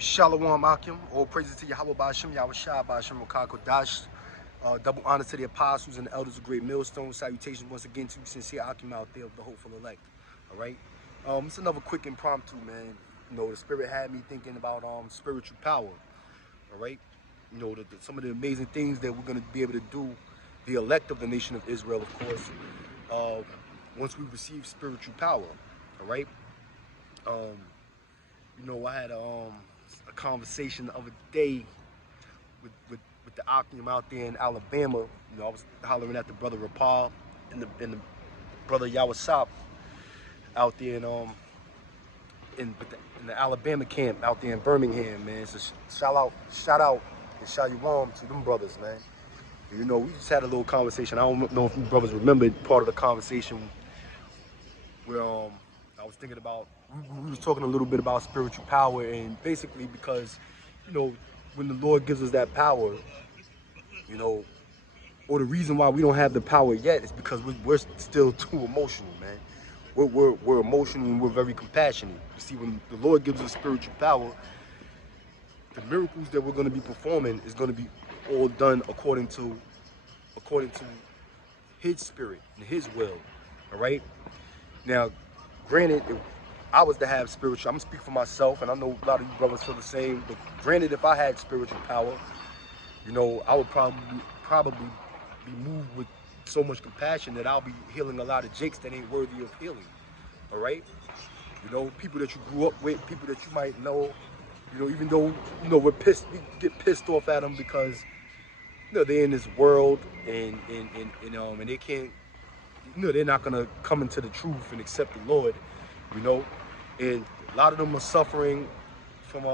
Shalom Akim, all praises to Yahweh Ba'ashem, Yahweh Shah Ba'ashem, Rokako Dash. Double honor to the apostles and the elders of Great Millstone. Salutations once again to sincere Akim out there of the hopeful elect. All right. It's another quick impromptu, man. You know, the Spirit had me thinking about spiritual power. All right. You know, some of the amazing things that we're going to be able to do, the elect of the nation of Israel, of course, once we receive spiritual power. All right. You know, I had a conversation the other day with the Akim out there in Alabama. You know, I was hollering at the brother Rapal and the brother Yawasop out there in the Alabama camp out there in Birmingham, man. So shout out, and shalom to them brothers, man. You know, we just had a little conversation. I don't know if you brothers remembered part of the conversation where I was thinking about, we was talking a little bit about spiritual power, and basically because, you know, when the Lord gives us that power, you know, or the reason why we don't have the power yet is because we're still too emotional, man. We're emotional and we're very compassionate. You see, when the Lord gives us spiritual power, the miracles that we're going to be performing is going to be all done according to His Spirit and His will. All right. Now, granted, if I was to have spiritual, I'm gonna speak for myself, and I know a lot of you brothers feel the same. But granted, if I had spiritual power, you know, I would probably be moved with so much compassion that I'll be healing a lot of jakes that ain't worthy of healing. All right, you know, people that you grew up with, people that you might know. You know, even though we get pissed off at them because they're in this world and they can't. They're not gonna come into the truth and accept the Lord. You know, and a lot of them are suffering from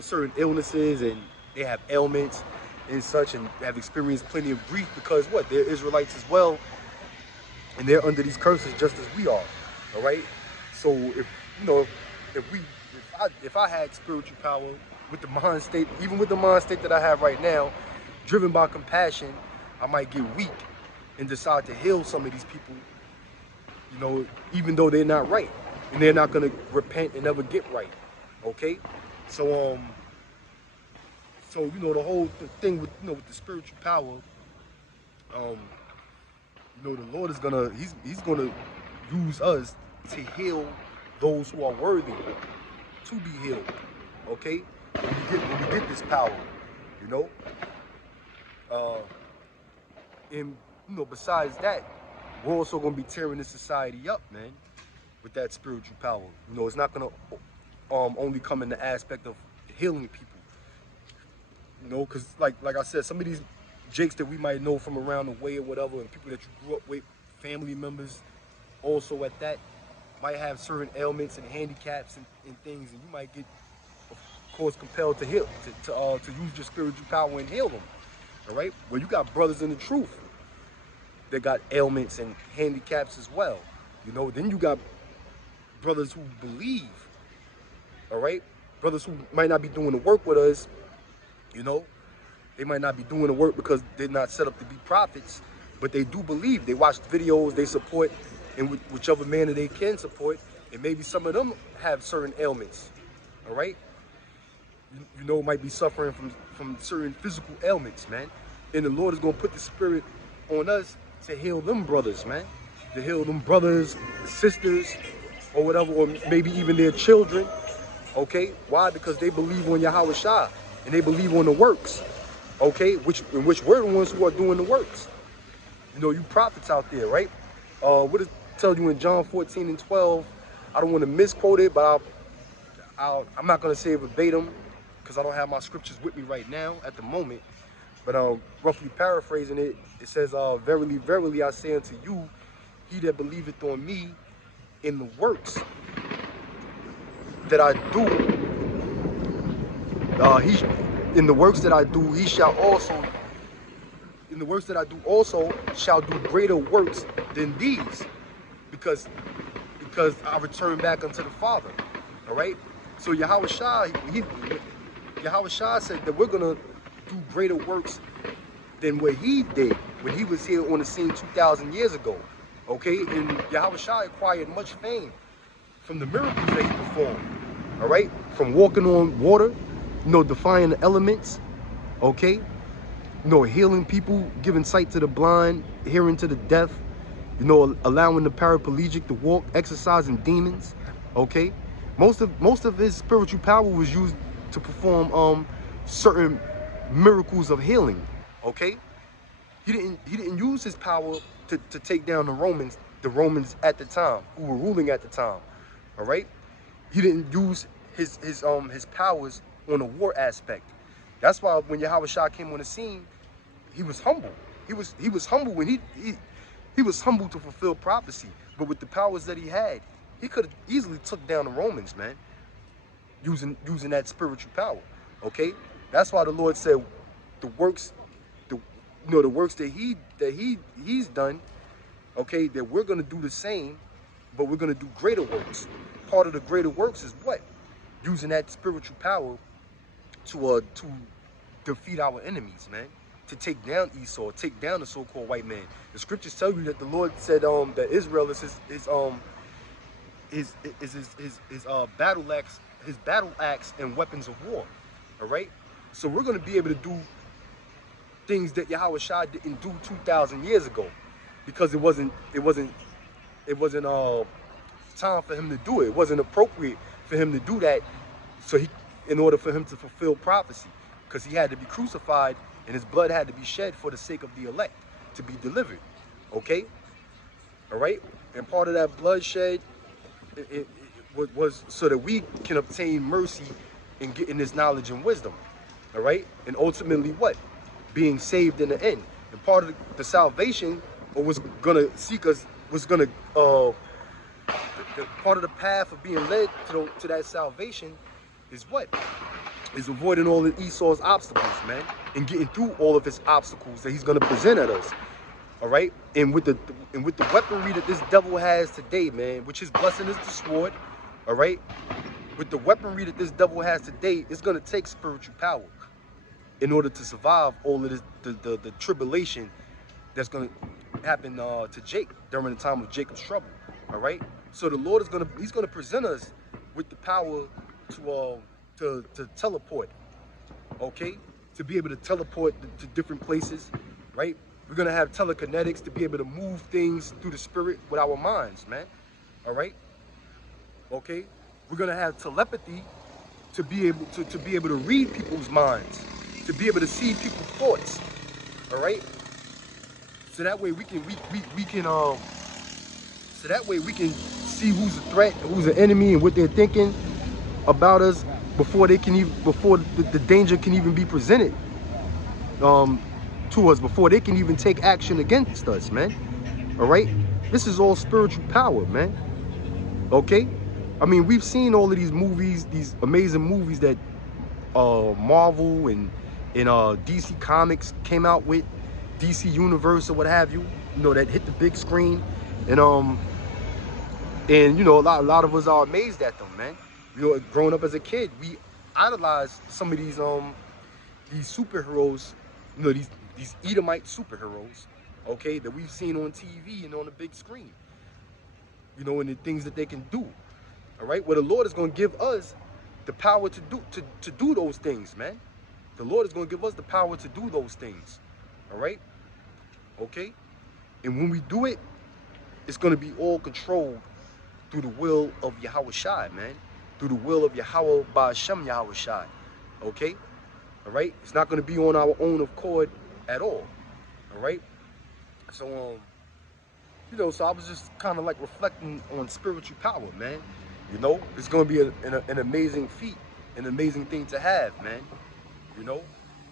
certain illnesses, and they have ailments and such, and have experienced plenty of grief because they're Israelites as well, and they're under these curses just as we are. All right. So if I had spiritual power with the mind state, even with the mind state that I have right now, driven by compassion, I might get weak and decide to heal some of these people, you know, even though they're not right, and they're not gonna repent and never get right. Okay, so the whole thing with with the spiritual power, the Lord is he's gonna use us to heal those who are worthy to be healed. Okay, when we get this power, you know, and besides that, we're also gonna be tearing this society up, man, with that spiritual power. You know, it's not gonna only come in the aspect of healing people. You know, because like I said, some of these jakes that we might know from around the way or whatever, and people that you grew up with, family members, also at that, might have certain ailments and handicaps and things, and you might get, of course, compelled to heal, to use your spiritual power and heal them. All right. Well, you got brothers in the truth that got ailments and handicaps as well. You know, then you got brothers who believe. All right, brothers who might not be doing the work with us. You know, they might not be doing the work because they're not set up to be prophets, but they do believe. They watch the videos, they support in whichever manner they can support, and maybe some of them have certain ailments. All right, you know, might be suffering from certain physical ailments, man. And the Lord is gonna put the Spirit on us to heal them brothers, man. To heal them brothers, sisters, or whatever, or maybe even their children. Okay, why? Because they believe on Yahweh Shah and they believe on the works. Okay, which we're the ones who are doing the works. You know, you prophets out there, right? What it tells you in John 14:12. I don't want to misquote it, but I'm not gonna say it verbatim because I don't have my scriptures with me right now at the moment. But roughly paraphrasing it, it says, "Verily, verily, I say unto you, he that believeth on me, in the works that I do, in the works that I do, he shall also, in the works that I do also, shall do greater works than these, because I return back unto the Father." All right. So Yahweh Shah said that we're gonna do greater works than what he did when he was here on the scene 2,000 years ago. Okay, and Yahweh Shah acquired much fame from the miracles that he performed. all right? From walking on water, defying the elements, okay? Healing people, giving sight to the blind, hearing to the deaf, allowing the paraplegic to walk, exorcising demons, okay? Most of his spiritual power was used to perform certain miracles of healing, okay? He didn't use his power to take down the Romans at the time, who were ruling at the time, all right? He didn't use his powers on a war aspect. That's why when Yahweh Shah came on the scene, he was humble. He was humble when he was humble to fulfill prophecy. But with the powers that he had, he could have easily took down the Romans, man, using that spiritual power. Okay? That's why the Lord said the works that he's done, okay, that we're gonna do the same, but we're gonna do greater works. Part of the greater works is what? Using that spiritual power to defeat our enemies, man. To take down Esau, take down the so-called white man. The scriptures tell you that the Lord said that Israel is his battle axe and weapons of war. All right. So we're going to be able to do things that Yahweh Shah didn't do 2,000 years ago, because it wasn't time for him to do it. It wasn't appropriate for him to do that. So in order for him to fulfill prophecy, because he had to be crucified and his blood had to be shed for the sake of the elect to be delivered. Okay? All right? And part of that bloodshed it was so that we can obtain mercy and get in this knowledge and wisdom. All right? And ultimately what? Being saved in the end. And part of the salvation, or was going to seek us, was going to, part of the path of being led to that salvation is what? Is avoiding all of Esau's obstacles, man, and getting through all of his obstacles that he's gonna present at us. All right, and with the weaponry that this devil has today, man, which his blessing is the sword. All right, with the weaponry that this devil has today, it's gonna take spiritual power in order to survive all of this, the tribulation that's gonna happen to Jake during the time of Jacob's trouble. All right, so the Lord he's gonna present us with the power to teleport, okay? To be able to teleport to different places, right? We're gonna have telekinetics to be able to move things through the spirit with our minds, man. All right? Okay? We're gonna have telepathy to be able to read people's minds, to be able to see people's thoughts. All right? So that way we can see who's a threat, who's an enemy, and what they're thinking about us before the danger can even be presented to us, before they can even take action against us, man. All right, this is all spiritual power, man. Okay, I mean, we've seen all of these movies, these amazing movies that Marvel and DC Comics came out with, DC Universe or what have you, that hit the big screen, and a lot of us are amazed at them, man. Growing up as a kid, we idolized some of these superheroes, these Edomite superheroes, okay, that we've seen on TV and on the big screen, and the things that they can do. All right, well, the Lord is going to give us the power to do those things, man. The Lord is going to give us the power to do those things. All right, okay, and when we do it, it's going to be all controlled through the will of Yahweh Shai, man. Through the will of Yahweh Ba'ashem Yahweh Shai. Okay? All right? It's not going to be on our own accord at all. All right? So, so I was just kind of like reflecting on spiritual power, man. It's going to be an amazing feat, an amazing thing to have, man.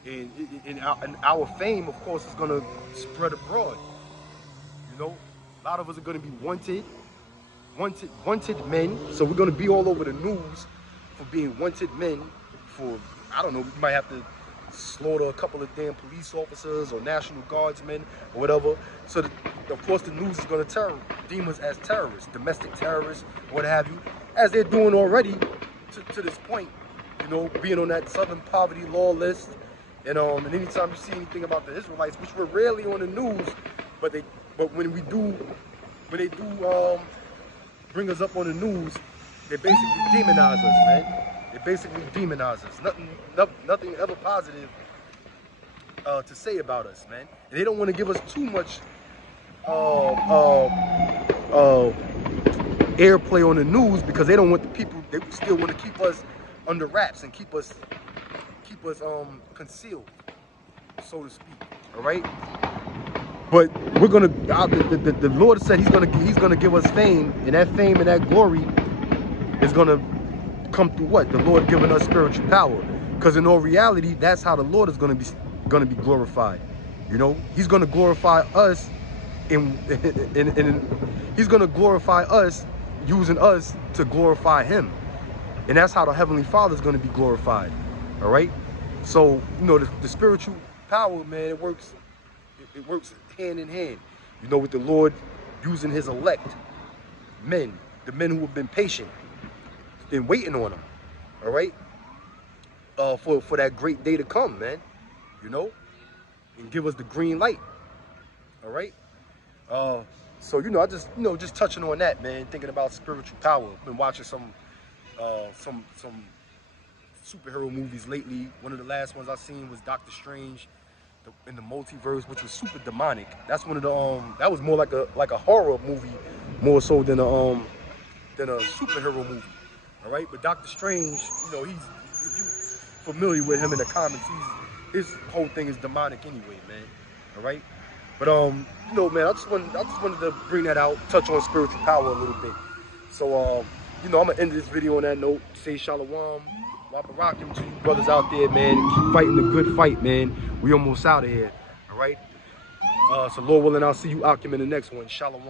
And our fame, of course, is going to spread abroad. A lot of us are going to be wanted men. So we're going to be all over the news for being wanted men for, I don't know, we might have to slaughter a couple of damn police officers or National Guardsmen or whatever. So of course the news is going to deem us as terrorists, domestic terrorists, what have you, as they're doing already to this point, being on that Southern Poverty Law list. And anytime you see anything about the Israelites, which we're rarely on the news, but when they do bring us up on the news, they basically demonize us, man. They basically demonize us. Nothing ever positive to say about us, man. And they don't want to give us too much airplay on the news because they don't want the people. They still want to keep us under wraps and keep us concealed, so to speak. All right. But we're gonna. The Lord said He's gonna give us fame, and that fame and that glory is gonna come through what? The Lord giving us spiritual power. Because in all reality, that's how the Lord is gonna be glorified. You know, He's gonna glorify us, and He's gonna glorify us, using us to glorify Him, and that's how the Heavenly Father is gonna be glorified. All right. So you know the spiritual power, man, it works hand in hand. You know, with the Lord using His elect men, the men who have been patient, been waiting on Him. All right, for that great day to come, man. You know, and give us the green light. All right. So you know, I just touching on that, man. Thinking about spiritual power. Been watching some superhero movies lately. One of the last ones I seen was Doctor Strange in the multiverse, which was super demonic. That's one of the that was more like a horror movie, more so than a superhero movie. All right, but Doctor Strange, you know, if you familiar with him in the comics, his whole thing is demonic anyway, man. All right, but you know, man, I just wanted to bring that out, touch on spiritual power a little bit. So you know, I'm gonna end this video on that note. Say shalom. Wapa Rakim to you brothers out there, man. Keep fighting the good fight, man. We almost out of here. All right. So Lord willing, I'll see you Akim in the next one. Shalom.